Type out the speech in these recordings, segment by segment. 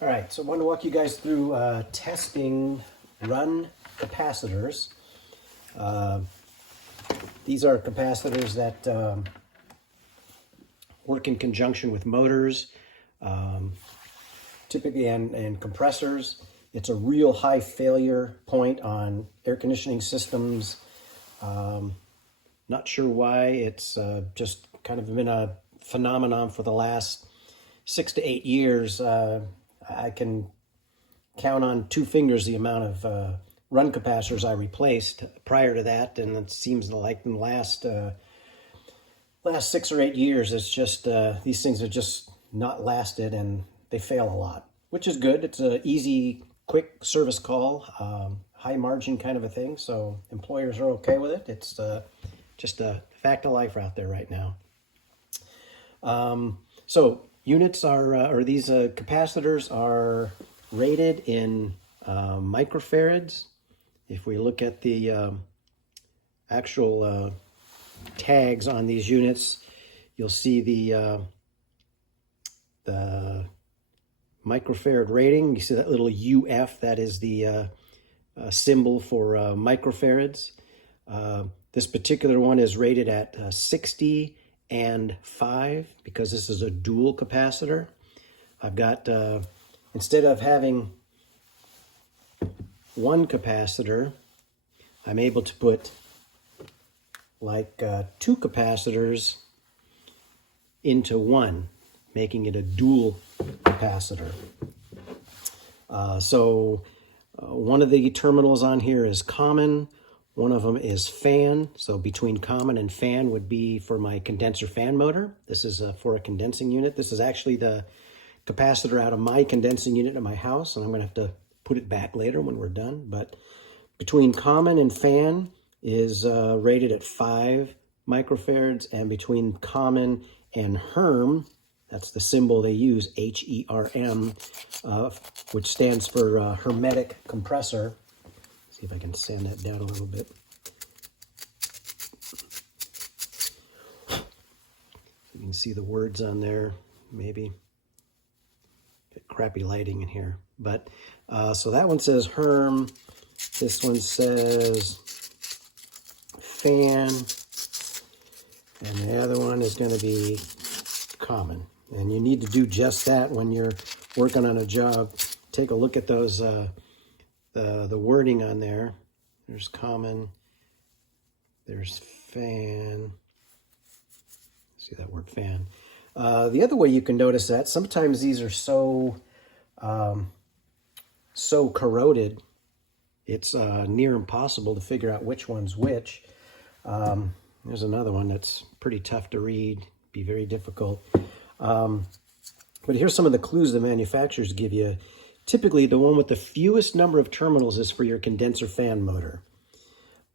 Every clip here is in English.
All right, so I want to walk you guys through testing run capacitors. These are capacitors that work in conjunction with motors, typically and compressors. It's a real high failure point on air conditioning systems. Not sure why. It's just kind of been a phenomenon for the last 6 to 8 years. I can count on 2 fingers the amount of run capacitors I replaced prior to that, and it seems like in the last 6 or 8 years, it's just these things have just not lasted, and they fail a lot, which is good. It's an easy, quick service call, high margin kind of a thing, so employers are okay with it. It's just a fact of life out there right now. So units are, or these capacitors are rated in microfarads. If we look at the actual tags on these units, you'll see the microfarad rating. You see that little UF, that is the symbol for microfarads. This particular one is rated at 60 and 5 because this is a dual capacitor. I've got, instead of having one capacitor, I'm able to put like 2 capacitors into one, making it a dual capacitor. One of the terminals on here is common. One of them is fan. So between common and fan would be for my condenser fan motor. This is for a condensing unit. This is actually the capacitor out of my condensing unit at my house, and I'm going to have to put it back later when we're done. But between common and fan is rated at 5 microfarads, and between common and HERM, that's the symbol they use, HERM, which stands for hermetic compressor. See if I can sand that down a little bit. You can see the words on there, maybe. Get crappy lighting in here. But so that one says HERM. This one says fan. And the other one is going to be common. And you need to do just that when you're working on a job. Take a look at those the wording on there. There's common, there's fan. See that word fan. The other way you can notice that sometimes these are so corroded, it's near impossible to figure out which one's which. There's another one that's pretty tough to read, be very difficult. But here's some of the clues the manufacturers give you. Typically, the one with the fewest number of terminals is for your condenser fan motor.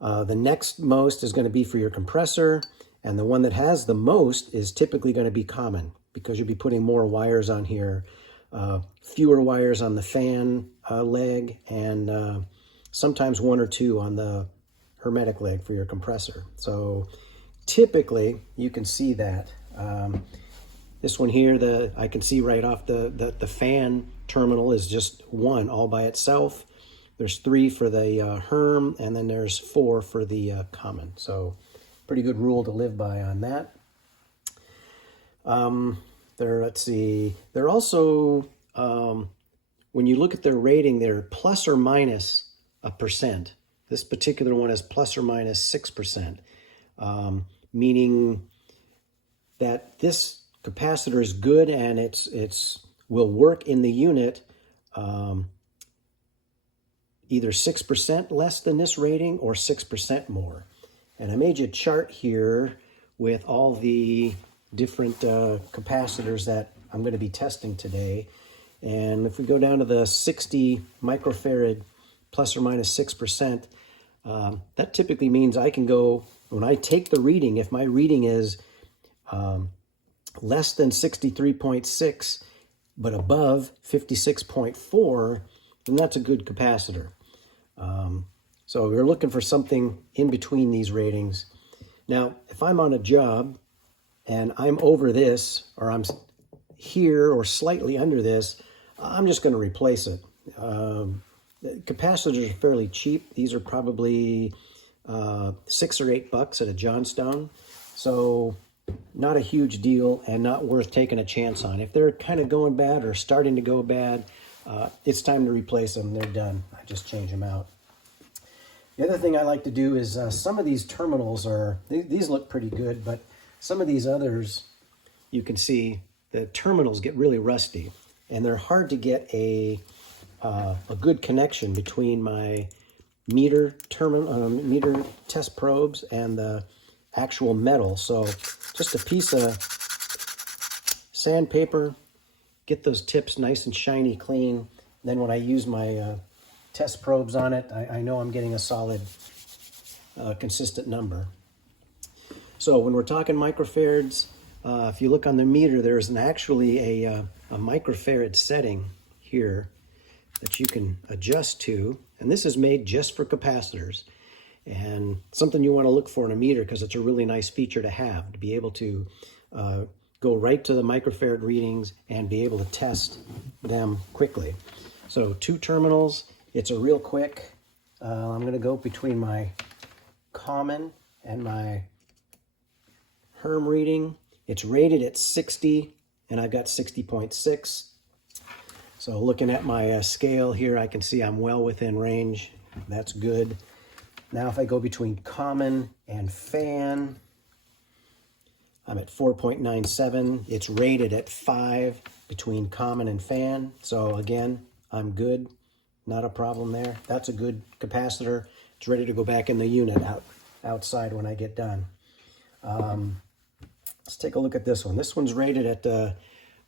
The next most is going to be for your compressor, and the one that has the most is typically going to be common because you'll be putting more wires on here, fewer wires on the fan leg, and sometimes 1 or 2 on the hermetic leg for your compressor. So typically, you can see that. This one here, I can see right off the fan terminal is just 1 all by itself. There's 3 for the HERM, and then there's 4 for the common. So pretty good rule to live by on that. Let's see. They're also, when you look at their rating, they're plus or minus a percent. This particular one is plus or minus 6%, meaning that this capacitor is good and it's will work in the unit either 6% less than this rating or 6% more. And I made you a chart here with all the different capacitors that I'm going to be testing today. And if we go down to the 60 microfarad plus or minus 6%, that typically means I can go, when I take the reading, if my reading is less than 63.6, but above 56.4, then that's a good capacitor. So we're looking for something in between these ratings. Now, if I'm on a job and I'm over this, or I'm here or slightly under this, I'm just going to replace it. The capacitors are fairly cheap. These are probably $6 or $8 at a Johnstone. So not a huge deal and not worth taking a chance on. If they're kind of going bad or starting to go bad, it's time to replace them. They're done. I just change them out. The other thing I like to do is some of these terminals these look pretty good, but some of these others, you can see the terminals get really rusty, and they're hard to get a good connection between my meter test probes and the actual metal. So just a piece of sandpaper, get those tips nice and shiny clean. Then when I use my test probes on it, I know I'm getting a solid, consistent number. So when we're talking microfarads, if you look on the meter, there's actually a microfarad setting here that you can adjust to. And this is made just for capacitors. And something you want to look for in a meter, because it's a really nice feature to have, to be able to go right to the microfarad readings and be able to test them quickly. So 2 terminals, it's a real quick. I'm going to go between my common and my Herm reading. It's rated at 60, and I've got 60.6. So looking at my scale here, I can see I'm well within range. That's good. Now if I go between common and fan, I'm at 4.97. It's rated at 5 between common and fan. So again, I'm good. Not a problem there. That's a good capacitor. It's ready to go back in the unit outside when I get done. Let's take a look at this one. This one's rated at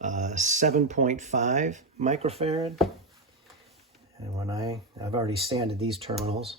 7.5 microfarad. And when I've already sanded these terminals.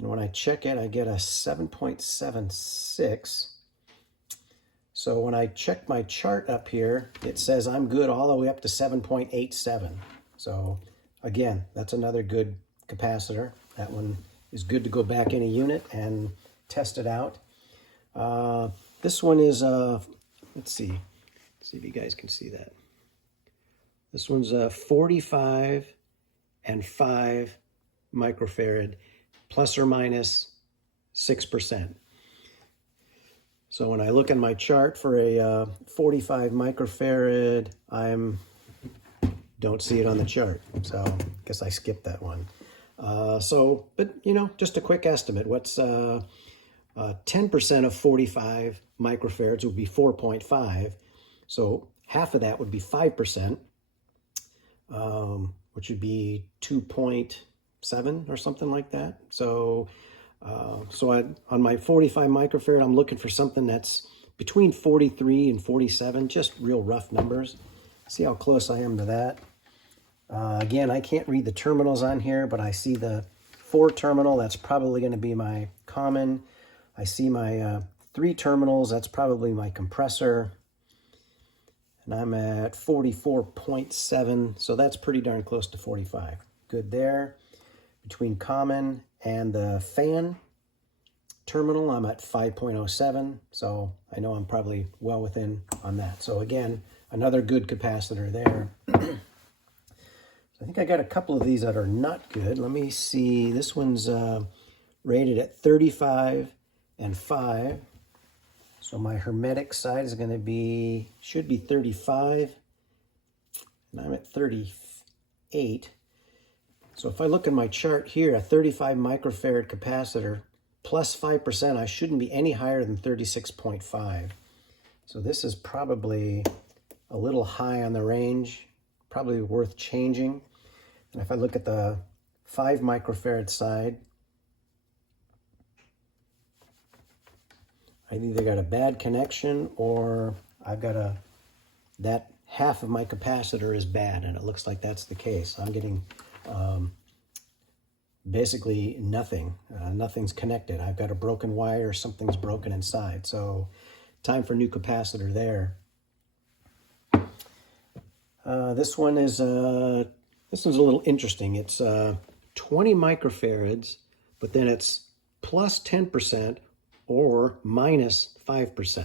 And when I check it, I get a 7.76. So when I check my chart up here, it says I'm good all the way up to 7.87. So again, that's another good capacitor. That one is good to go back in a unit and test it out. This one is, let's see if you guys can see that. This one's 45 and 5 microfarad, plus or minus 6%. So when I look in my chart for a 45 microfarad, don't see it on the chart. So I guess I skipped that one. But you know, just a quick estimate. What's 10% of 45 microfarads would be 4.5. So half of that would be 5%, which would be 2.7 or something like that. So on my 45 microfarad, I'm looking for something that's between 43 and 47, just real rough numbers. See how close I am to that. Again, I can't read the terminals on here, but I see the 4 terminal. That's probably going to be my common. I see my 3 terminals. That's probably my compressor. And I'm at 44.7, so that's pretty darn close to 45. Good there. Between common and the fan terminal, I'm at 5.07, so I know I'm probably well within on that. So again, another good capacitor there. I think I got a couple of these that are not good. Let me see. This one's rated at 35 and 5. So my hermetic side is going to be, should be 35. And I'm at 38. So if I look at my chart here, a 35 microfarad capacitor plus 5%, I shouldn't be any higher than 36.5. So this is probably a little high on the range, probably worth changing. And if I look at the 5 microfarad side, I've either got a bad connection or I've got that half of my capacitor is bad, and it looks like that's the case. I'm getting basically nothing. Nothing's connected. I've got a broken wire, something's broken inside. So time for new capacitor there. This one's a little interesting. It's 20 microfarads, but then it's plus 10% or minus 5%.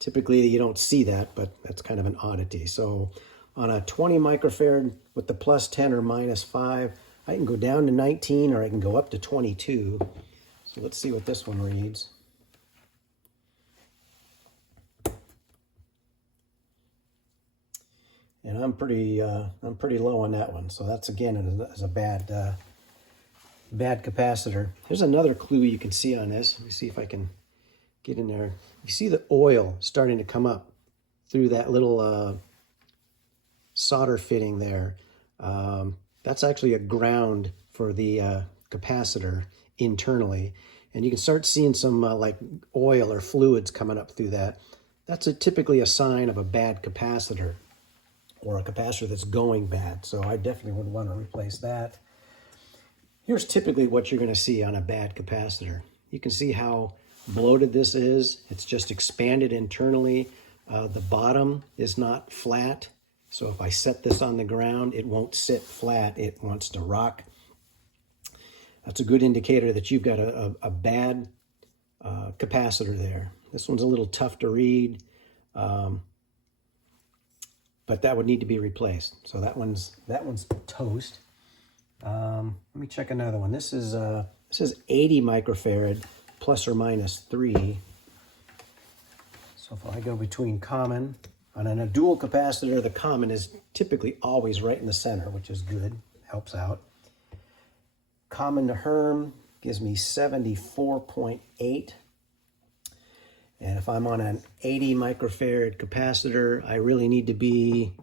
Typically you don't see that, but that's kind of an oddity. So On a 20 microfarad with the plus 10 or minus 5, I can go down to 19 or I can go up to 22. So let's see what this one reads. And I'm pretty low on that one. So that's again is a bad capacitor. Here's another clue you can see on this. Let me see if I can get in there. You see the oil starting to come up through that little solder fitting there. That's actually a ground for the capacitor internally. And you can start seeing some like oil or fluids coming up through that. That's typically a sign of a bad capacitor, or a capacitor that's going bad. So I definitely would want to replace that. Here's typically what you're going to see on a bad capacitor. You can see how bloated this is. It's just expanded internally. The bottom is not flat. So if I set this on the ground, it won't sit flat. It wants to rock. That's a good indicator that you've got a bad capacitor there. This one's a little tough to read. But that would need to be replaced. So that one's toast. Let me check another one. This is 80 microfarad plus or minus 3. So if I go between common, on a dual capacitor, the common is typically always right in the center, which is good, helps out. Common to Herm gives me 74.8. And if I'm on an 80 microfarad capacitor, I really need to be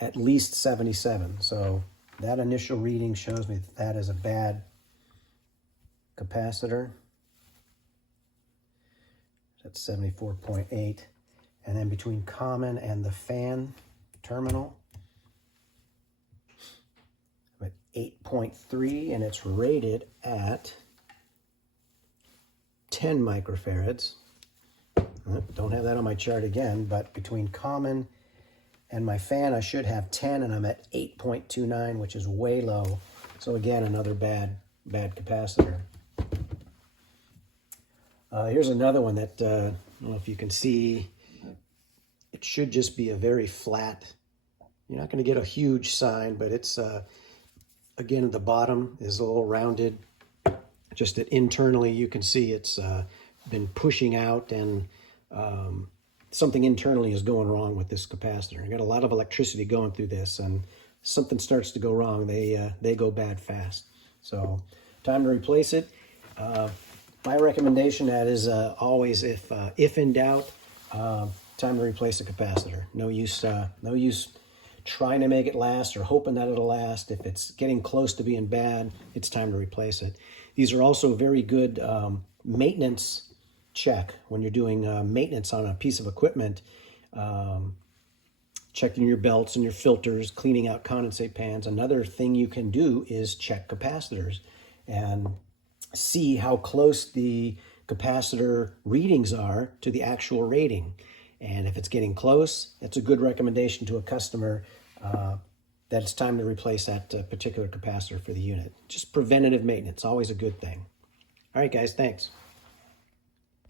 at least 77. So that initial reading shows me that is a bad capacitor. That's 74.8. And then between common and the fan terminal, I'm at 8.3, and it's rated at 10 microfarads. Don't have that on my chart again, but between common and my fan, I should have 10, and I'm at 8.29, which is way low. So again, another bad capacitor. Here's another one that, I don't know if you can see, it should just be a very flat, you're not going to get a huge sign, but it's, again, at the bottom is a little rounded. Just that internally you can see it's been pushing out, and something internally is going wrong with this capacitor. I got a lot of electricity going through this, and something starts to go wrong, they go bad fast. So time to replace it. My recommendation that is always, if in doubt, time to replace a capacitor. No use trying to make it last or hoping that it'll last. If it's getting close to being bad, it's time to replace it. These are also very good maintenance check when you're doing maintenance on a piece of equipment. Checking your belts and your filters, cleaning out condensate pans. Another thing you can do is check capacitors and see how close the capacitor readings are to the actual rating. And if it's getting close, that's a good recommendation to a customer that it's time to replace that particular capacitor for the unit. Just preventative maintenance, always a good thing. All right, guys, thanks.